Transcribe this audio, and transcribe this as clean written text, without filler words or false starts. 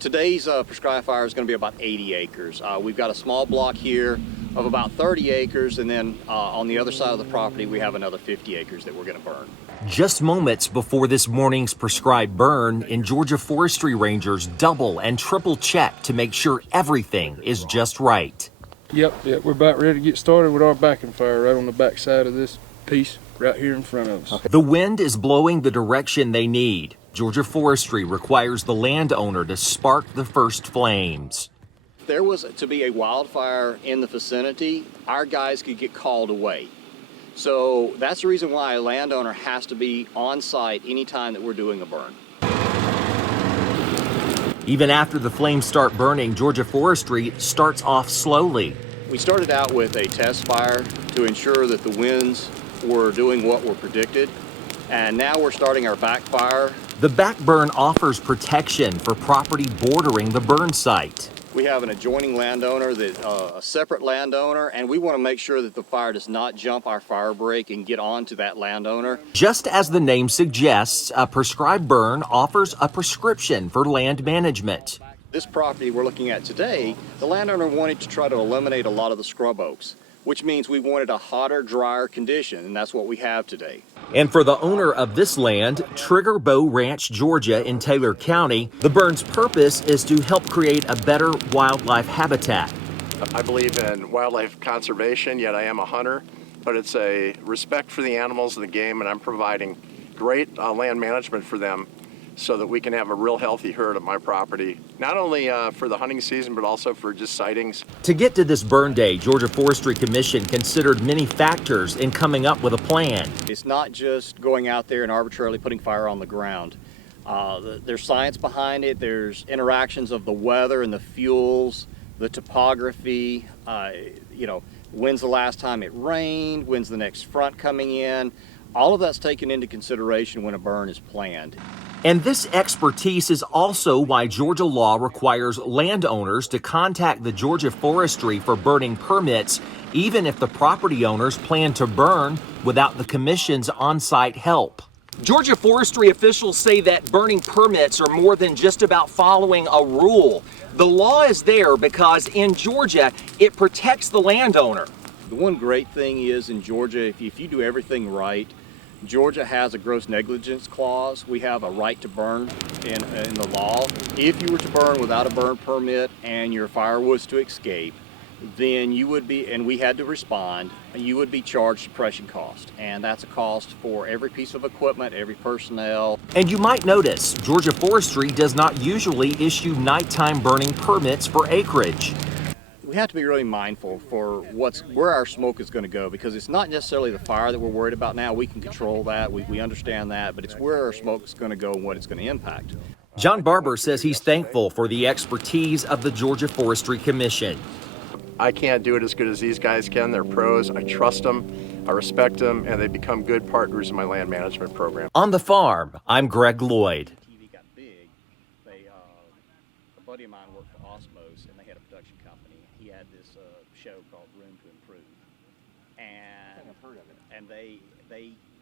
Today's prescribed fire is going to be about 80 acres. We've got a small block here of about 30 acres, and then on the other side of the property we have another 50 acres that we're going to burn. Just moments before this morning's prescribed burn, in Georgia Forestry Rangers double and triple check to make sure everything is just right. Yep, we're about ready to get started with our backing fire right on the back side of this piece right here in front of us. The wind is blowing the direction they need. Georgia Forestry requires the landowner to spark the first flames. If there was to be a wildfire in the vicinity, our guys could get called away. So that's the reason why a landowner has to be on site anytime that we're doing a burn. Even after the flames start burning, Georgia Forestry starts off slowly. We started out with a test fire to ensure that the winds were doing what were predicted, and now we're starting our backfire. The back burn offers protection for property bordering the burn site. We have an adjoining landowner, a separate landowner, and we want to make sure that the fire does not jump our fire break and get onto that landowner. Just as the name suggests, a prescribed burn offers a prescription for land management. This property we're looking at today, the landowner wanted to try to eliminate a lot of the scrub oaks, which means we wanted a hotter, drier condition, and that's what we have today. And for the owner of this land, Trigger Bow Ranch, Georgia in Taylor County, the burn's purpose is to help create a better wildlife habitat. I believe in wildlife conservation, yet I am a hunter, but it's a respect for the animals and the game, and I'm providing great land management for them so that we can have a real healthy herd at my property, not only for the hunting season, but also for just sightings. To get to this burn day, Georgia Forestry Commission considered many factors in coming up with a plan. It's not just going out there and arbitrarily putting fire on the ground. There's science behind it. There's interactions of the weather and the fuels, the topography, when's the last time it rained, when's the next front coming in. All of that's taken into consideration when a burn is planned. And this expertise is also why Georgia law requires landowners to contact the Georgia Forestry for burning permits, even if the property owners plan to burn without the Commission's on-site help. Georgia Forestry officials say that burning permits are more than just about following a rule. The law is there because in Georgia, it protects the landowner. The one great thing is in Georgia, if you do everything right, Georgia has a gross negligence clause. We have a right to burn in the law. If you were to burn without a burn permit and your fire was to escape, then you would be, and we had to respond, you would be charged suppression cost. And that's a cost for every piece of equipment, every personnel. And you might notice, Georgia Forestry does not usually issue nighttime burning permits for acreage. We have to be really mindful for where our smoke is going to go, because it's not necessarily the fire that we're worried about now. We can control that, we understand that, but it's where our smoke is going to go and what it's going to impact. John Barber says he's thankful for the expertise of the Georgia Forestry Commission. I can't do it as good as these guys can. They're pros. I trust them, I respect them, and they become good partners in my land management program. On the farm, I'm Greg Loyd. TV got big. A buddy of mine worked for Osmos, and they had a production company. He had this show called Room to Improve, and I've heard of it. And they